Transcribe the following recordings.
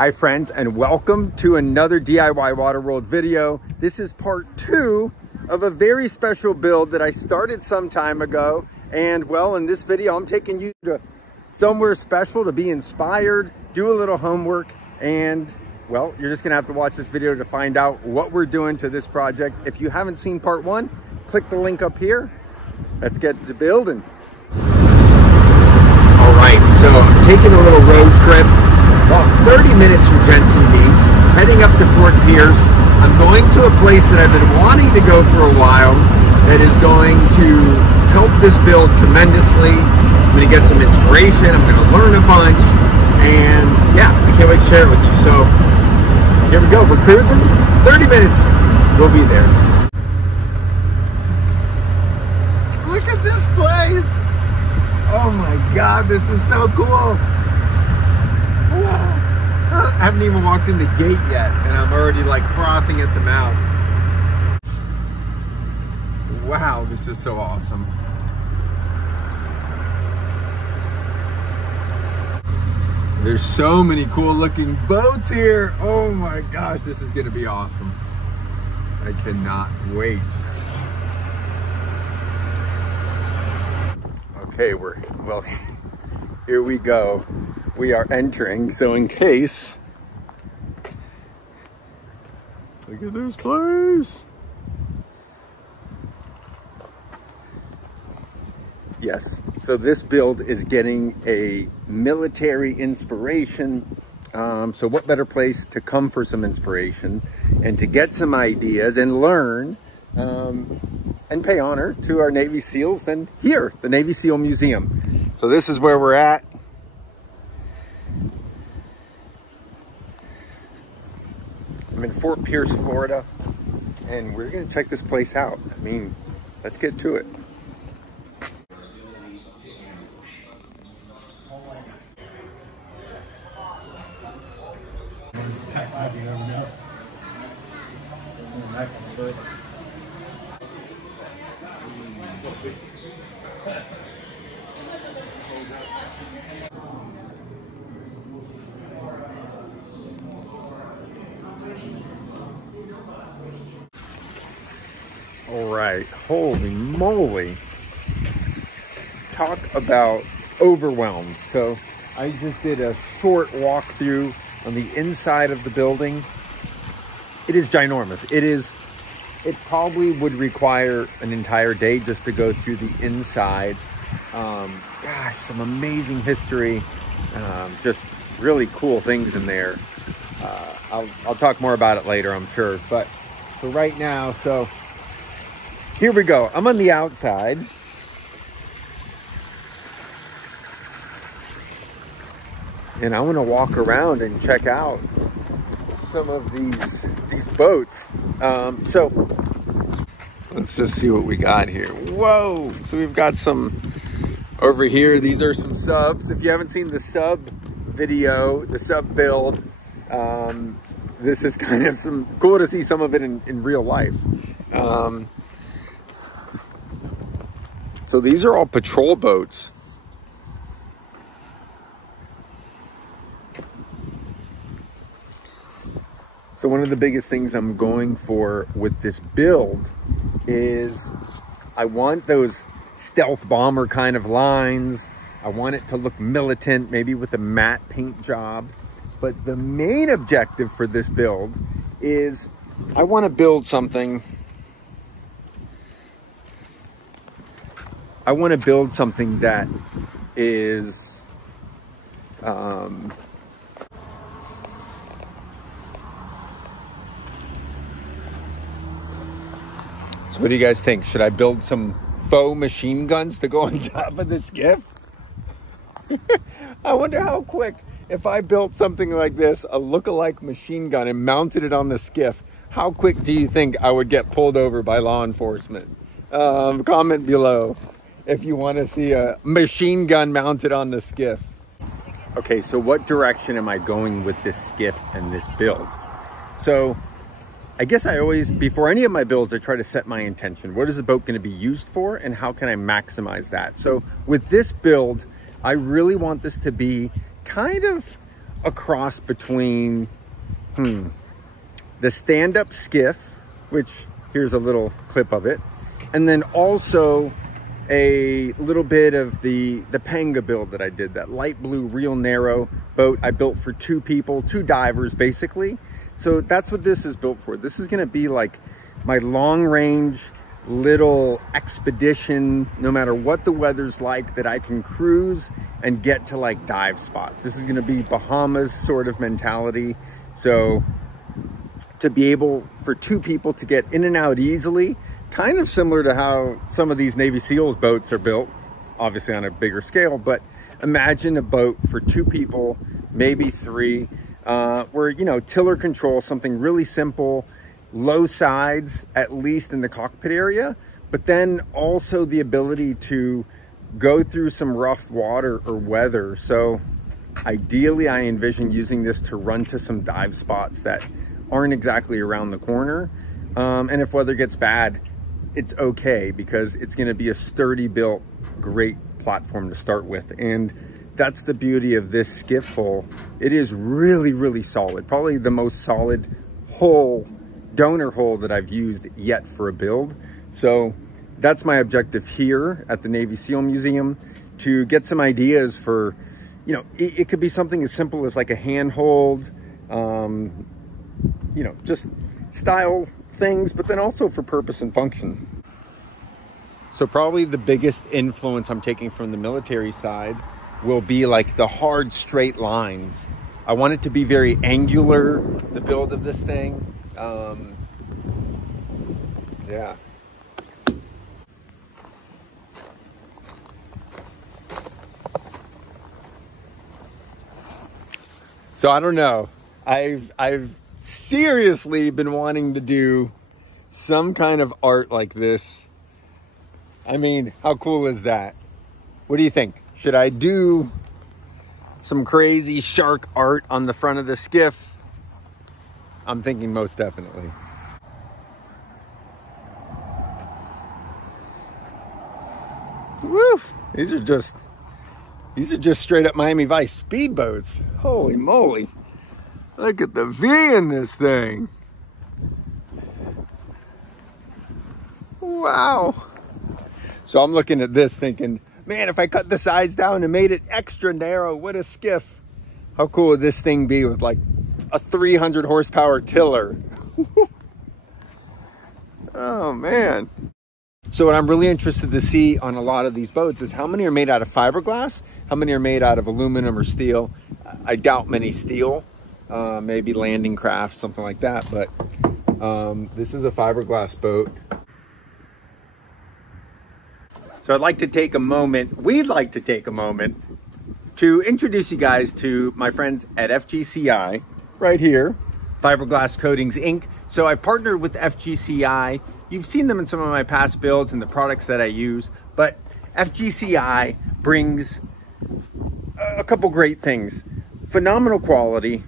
Hi friends, and welcome to another DIY Waterworld video. This is part 2 of a very special build that I started some time ago. And well, in this video, I'm taking you to somewhere special to be inspired, do a little homework, and well, you're just gonna have to watch this video to find out what we're doing to this project. If you haven't seen part 1, click the link up here. Let's get to building. All right, so I'm taking a little road trip. About 30 minutes from Jensen Beach, heading up to Fort Pierce. I'm going to a place that I've been wanting to go for a while that is going to help this build tremendously. I'm going to get some inspiration, I'm going to learn a bunch, and yeah, I can't wait to share it with you. So here we go, we're cruising, 30 minutes, we'll be there. Look at this place! Oh my God, this is so cool! Wow. I haven't even walked in the gate yet, and I'm already like frothing at the mouth. Wow, this is so awesome. There's so many cool looking boats here. Oh my gosh, this is gonna be awesome. I cannot wait. Okay, well, here we go. We are entering, so in case, look at this place. Yes, so this build is getting a military inspiration. So what better place to come for some inspiration and to get some ideas and learn and pay honor to our Navy SEALs than here, the Navy SEAL Museum. So this is where we're at. I'm in Fort Pierce, Florida, and we're gonna check this place out. I mean, let's get to it. All right, holy moly. Talk about overwhelmed. So I just did a short walkthrough on the inside of the building. It is ginormous. It probably would require an entire day just to go through the inside. Gosh, some amazing history, just really cool things in there. I'll talk more about it later, I'm sure. But for right now, so here we go. I'm on the outside. And I want to walk around and check out some of these boats. So let's just see what we got here. Whoa! So we've got some over here. These are some subs. If you haven't seen the sub video, the sub build, this is kind of some cool to see some of it in real life. So these are all patrol boats. So one of the biggest things I'm going for with this build is I want those stealth bomber kind of lines. I want it to look militant, maybe with a matte paint job. But the main objective for this build is I want to build something. I want to build something that is so what do you guys think? Should I build some faux machine guns to go on top of the skiff? I wonder how quick, if I built something like this, a look-alike machine gun, and mounted it on the skiff, how quick do you think I would get pulled over by law enforcement? Comment below if you want to see a machine gun mounted on the skiff. Okay, so what direction am I going with this skiff and this build? So I guess I always, before any of my builds, I try to set my intention. What is the boat going to be used for, and how can I maximize that? So with this build, I really want this to be kind of a cross between the stand-up Skiff, which here's a little clip of it, and then also a little bit of the Panga build that I did, that light blue, real narrow boat I built for two people, two divers basically. So that's what this is built for. This is gonna be like my long range little expedition, no matter what the weather's like, that I can cruise and get to like dive spots. This is gonna be Bahamas sort of mentality. So to be able for two people to get in and out easily, kind of similar to how some of these Navy SEALs boats are built, obviously on a bigger scale, but imagine a boat for two people, maybe three, where, you know, tiller control, something really simple, low sides, at least in the cockpit area, but then also the ability to go through some rough water or weather. So ideally, I envision using this to run to some dive spots that aren't exactly around the corner. And if weather gets bad, it's okay, because it's going to be a sturdy built, great platform to start with. And that's the beauty of this Skiff hull. It is really, really solid. Probably the most solid hull, donor hull that I've used yet for a build. So that's my objective here at the Navy SEAL Museum, to get some ideas for, you know, it could be something as simple as like a handhold, you know, just style things, but then also for purpose and function. So probably the biggest influence I'm taking from the military side will be like the hard straight lines. I want it to be very angular, the build of this thing. Yeah. So I don't know. I've seriously been wanting to do some kind of art like this. I mean, how cool is that? What do you think? Should I do some crazy shark art on the front of the Skiff? I'm thinking most definitely. Woo! These are just straight up Miami Vice speedboats. Holy moly. Look at the V in this thing. Wow. So I'm looking at this thinking, man, if I cut the sides down and made it extra narrow, what a Skiff. How cool would this thing be with like a 300 horsepower tiller? Oh man. So what I'm really interested to see on a lot of these boats is how many are made out of fiberglass, how many are made out of aluminum or steel. I doubt many steel, maybe landing craft, something like that, but this is a fiberglass boat. So I'd like to take a moment, we'd like to take a moment to introduce you guys to my friends at FGCI, right here, Fiberglass Coatings Inc. So I partnered with FGCI. You've seen them in some of my past builds and the products that I use, but FGCI brings a couple great things. Phenomenal quality,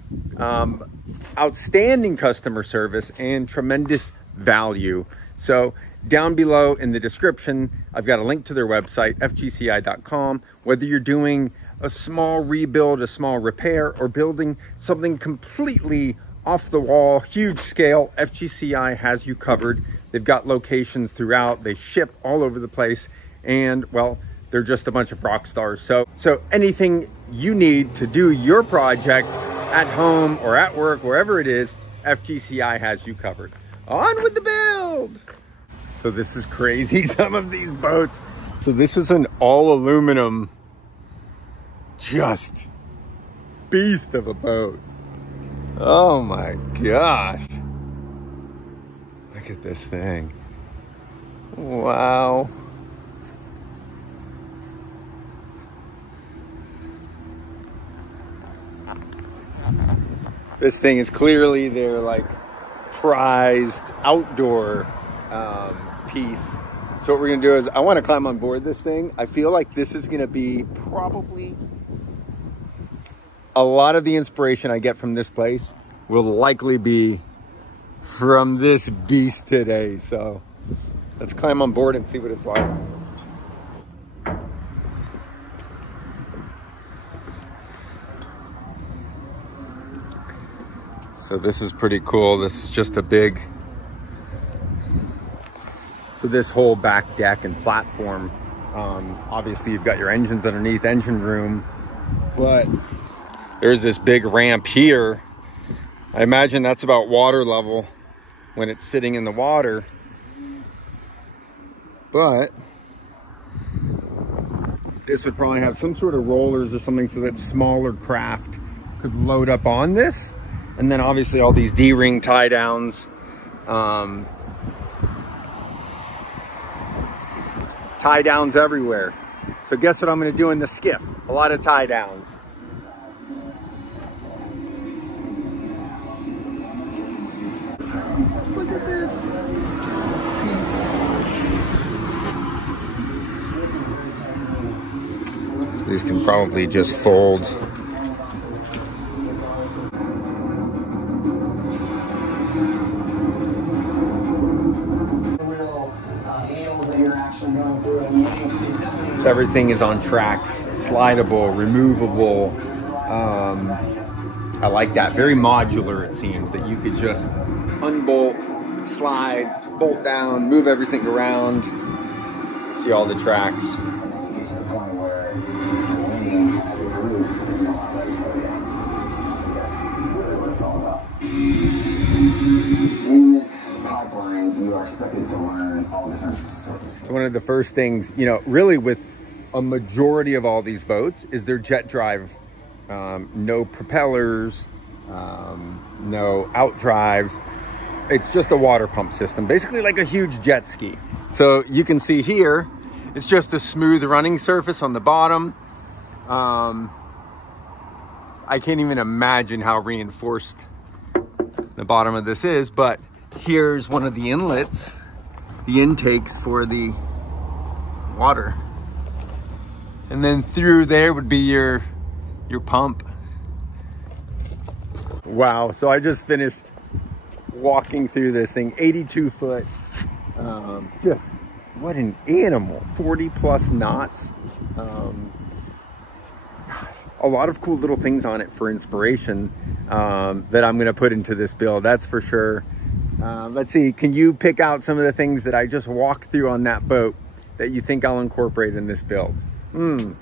outstanding customer service, and tremendous value. So down below in the description, I've got a link to their website, fgci.com. Whether you're doing a small rebuild, a small repair, or building something completely off the wall, huge scale, FGCI has you covered. They've got locations throughout. They ship all over the place. And well, they're just a bunch of rock stars. So anything you need to do your project at home or at work, wherever it is, FGCI has you covered. On with the build. So this is crazy, some of these boats. So this is an all aluminum, just beast of a boat. Oh my gosh. Look at this thing. Wow. This thing is clearly their like prized outdoor piece. So what we're gonna do is I want to climb on board this thing. I feel like this is gonna be probably a lot of the inspiration I get from this place will likely be from this beast today. So let's climb on board and see what it's like. So this is pretty cool. This is just a big, so this whole back deck and platform, obviously you've got your engines underneath, engine room, but there's this big ramp here. I imagine that's about water level when it's sitting in the water. But this would probably have some sort of rollers or something so that smaller craft could load up on this. And then obviously all these D-ring tie downs. Tie downs everywhere. So guess what I'm gonna do in the Skiff? A lot of tie downs. Look at this. Seats. So these can probably just fold. So everything is on tracks, slidable, removable. I like that. Very modular, it seems, that you could just unbolt, slide, bolt down, move everything around. See all the tracks. In this pipeline, you are expected to learn all different sources. So one of the first things, you know, really with a majority of all these boats is their jet drive. No propellers, no outdrives. It's just a water pump system, basically like a huge jet ski. So you can see here, it's just a smooth running surface on the bottom. I can't even imagine how reinforced the bottom of this is, but here's one of the inlets, the intakes for the water. And then through there would be your pump. Wow, so I just finished walking through this thing, 82 foot. Just what an animal, 40 plus knots. A lot of cool little things on it for inspiration that I'm gonna put into this build, that's for sure. Let's see, can you pick out some of the things that I just walked through on that boat that you think I'll incorporate in this build? Look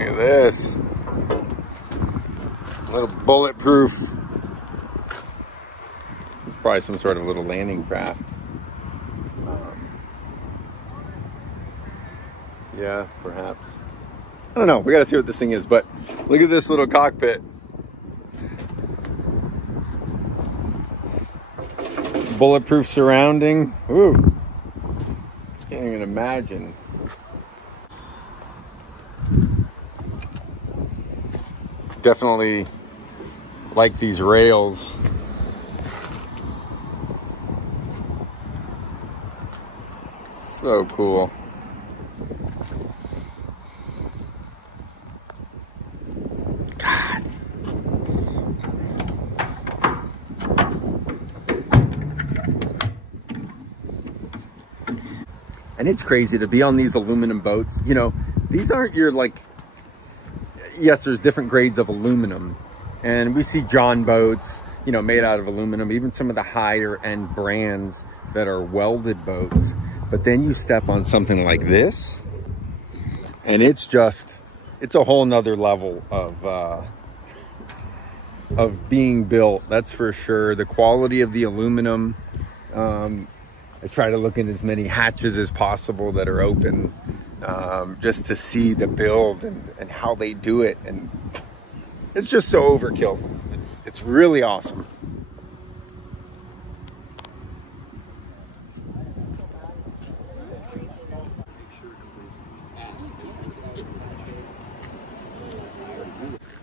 at this. A little bulletproof. It's probably some sort of little landing craft. Yeah, perhaps. I don't know. We got to see what this thing is, but look at this little cockpit. Bulletproof surrounding. Ooh. Can't even imagine. Definitely like these rails. So cool. God. And it's crazy to be on these aluminum boats. You know, these aren't your like, yes, there's different grades of aluminum, and we see John boats, you know, made out of aluminum, even some of the higher end brands that are welded boats. But then you step on something like this and it's just, it's a whole nother level of being built. That's for sure. The quality of the aluminum, I try to look in as many hatches as possible that are open, just to see the build and how they do it. And it's just so overkill. It's really awesome.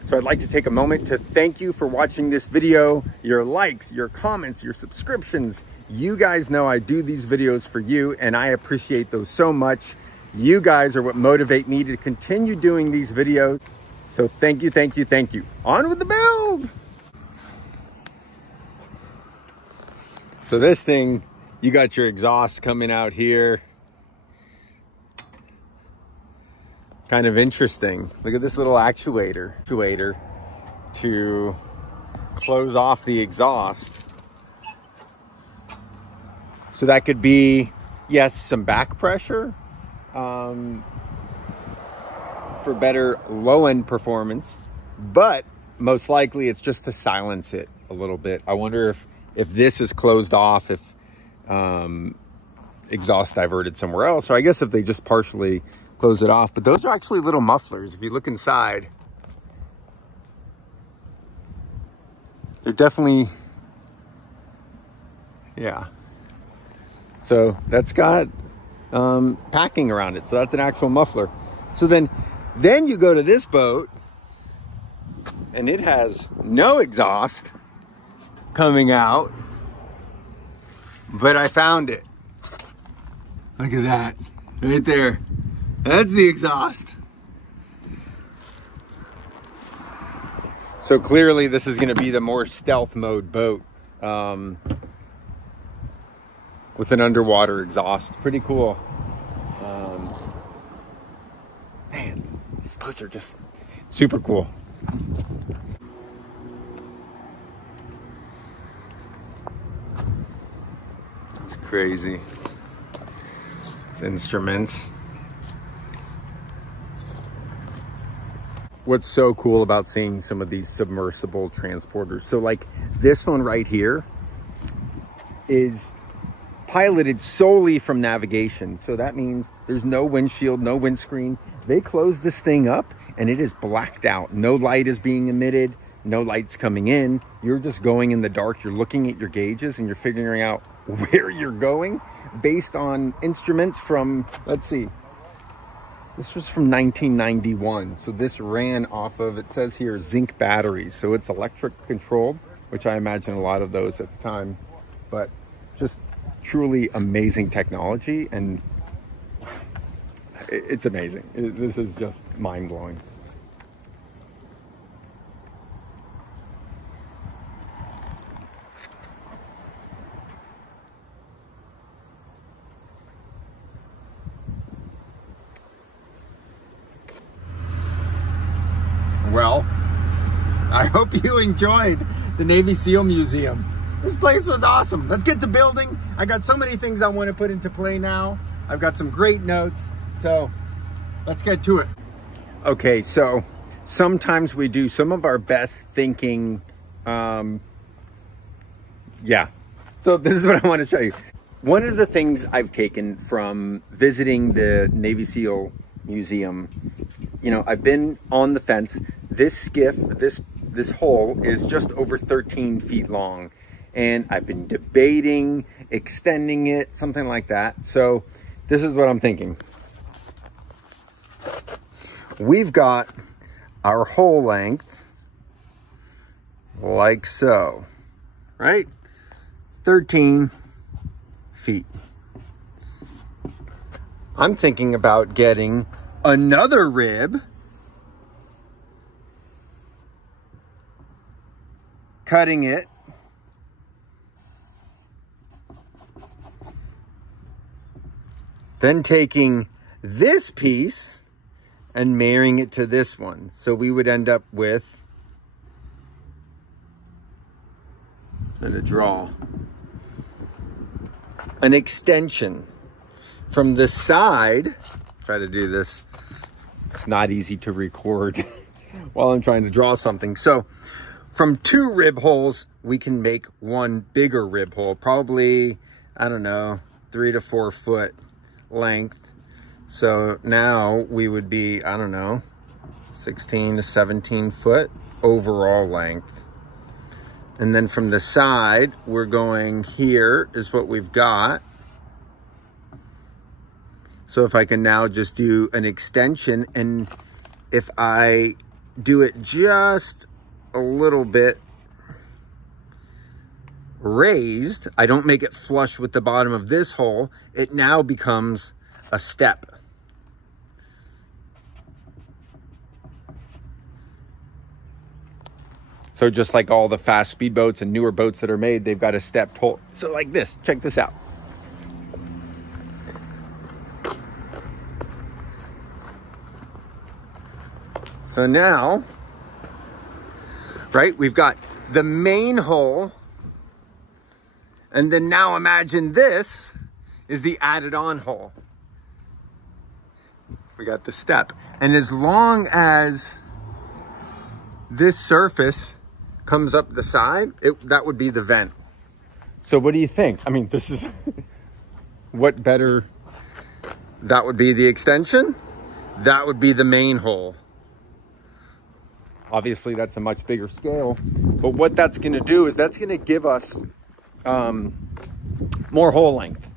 So I'd like to take a moment to thank you for watching this video, your likes, your comments, your subscriptions. You guys know I do these videos for you, and I appreciate those so much. You guys are what motivate me to continue doing these videos. So thank you, thank you, thank you. On with the build. So this thing, you got your exhaust coming out here. Kind of interesting. Look at this little actuator to close off the exhaust. So that could be, yes, some back pressure for better low-end performance, but most likely it's just to silence it a little bit. I wonder if this is closed off, if exhaust diverted somewhere else. So I guess if they just partially close it off, but those are actually little mufflers. If you look inside, they're definitely, yeah. So that's got packing around it. So that's an actual muffler. So then you go to this boat and it has no exhaust coming out, but I found it. Look at that right there. That's the exhaust. So clearly this is going to be the more stealth mode boat with an underwater exhaust. Pretty cool. Man, these boats are just super cool. It's crazy. It's instruments. What's so cool about seeing some of these submersible transporters? So like this one right here is piloted solely from navigation. So that means there's no windshield, no windscreen. They close this thing up and it is blacked out. No light is being emitted, no lights coming in. You're just going in the dark. You're looking at your gauges and you're figuring out where you're going based on instruments from, let's see, this was from 1991. So this ran off of, it says here, zinc batteries. So it's electric controlled, which I imagine a lot of those at the time, but just truly amazing technology. And it's amazing. This is just mind-blowing. Well, I hope you enjoyed the Navy SEAL Museum. This place was awesome. Let's get to building. I got so many things I want to put into play now. I've got some great notes, so let's get to it. Okay, so sometimes we do some of our best thinking. Yeah, so this is what I want to show you. One of the things I've taken from visiting the Navy SEAL Museum, you know, I've been on the fence. This skiff, this hull is just over 13 feet long. And I've been debating extending it, something like that. So this is what I'm thinking. We've got our hull length like so, right? 13 feet. I'm thinking about getting another rib, cutting it, then taking this piece and marrying it to this one. So we would end up with a draw, an extension from the side. Try to do this. It's not easy to record while I'm trying to draw something. So from 2 rib holes, we can make one bigger rib hole, probably, I don't know, 3 to 4 foot length. So now we would be, I don't know, 16 to 17 foot overall length. And then from the side, we're going, here is what we've got. So if I can now just do an extension, and if I do it just a little bit raised, I don't make it flush with the bottom of this hole, it now becomes a step. So just like all the fast speedboats and newer boats that are made, they've got a stepped hull. So like this, check this out. So now, right, we've got the main hull, and then now imagine this is the added on hull. We got the step. And as long as this surface comes up the side, that would be the vent. So what do you think? I mean, this is what better, that would be the extension. That would be the main hull. Obviously that's a much bigger scale, but what that's gonna do is that's gonna give us more hull length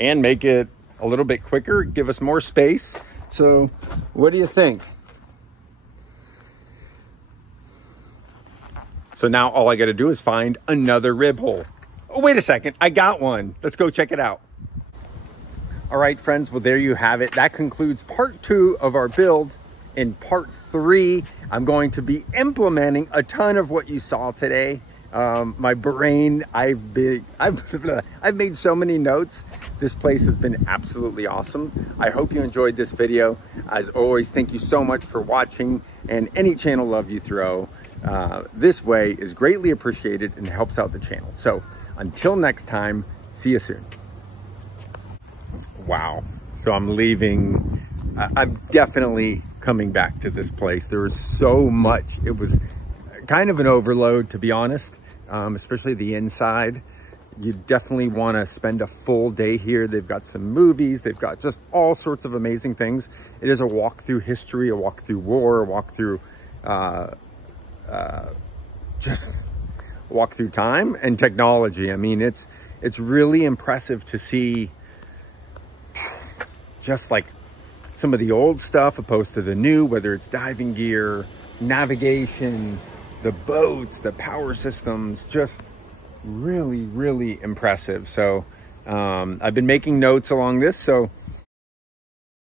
and make it a little bit quicker, give us more space. So what do you think? So now all I got to do is find another rib hole. Oh, wait a second. I got one. Let's go check it out. All right, friends. Well, there you have it. That concludes part 2 of our build. In part 3, I'm going to be implementing a ton of what you saw today. My brain, I've made so many notes. This place has been absolutely awesome. I hope you enjoyed this video. As always, thank you so much for watching, and any channel love you throw this way is greatly appreciated and helps out the channel. So until next time, see you soon. Wow. So I'm leaving. I'm definitely coming back to this place. There was so much. It was kind of an overload, to be honest, especially the inside. You definitely want to spend a full day here. They've got some movies. They've got just all sorts of amazing things. It is a walk through history, a walk through war, a walk through just walk through time and technology. I mean, it's really impressive to see just like some of the old stuff opposed to the new, whether it's diving gear, navigation, the boats, the power systems, just really, really impressive. So I've been making notes along this. So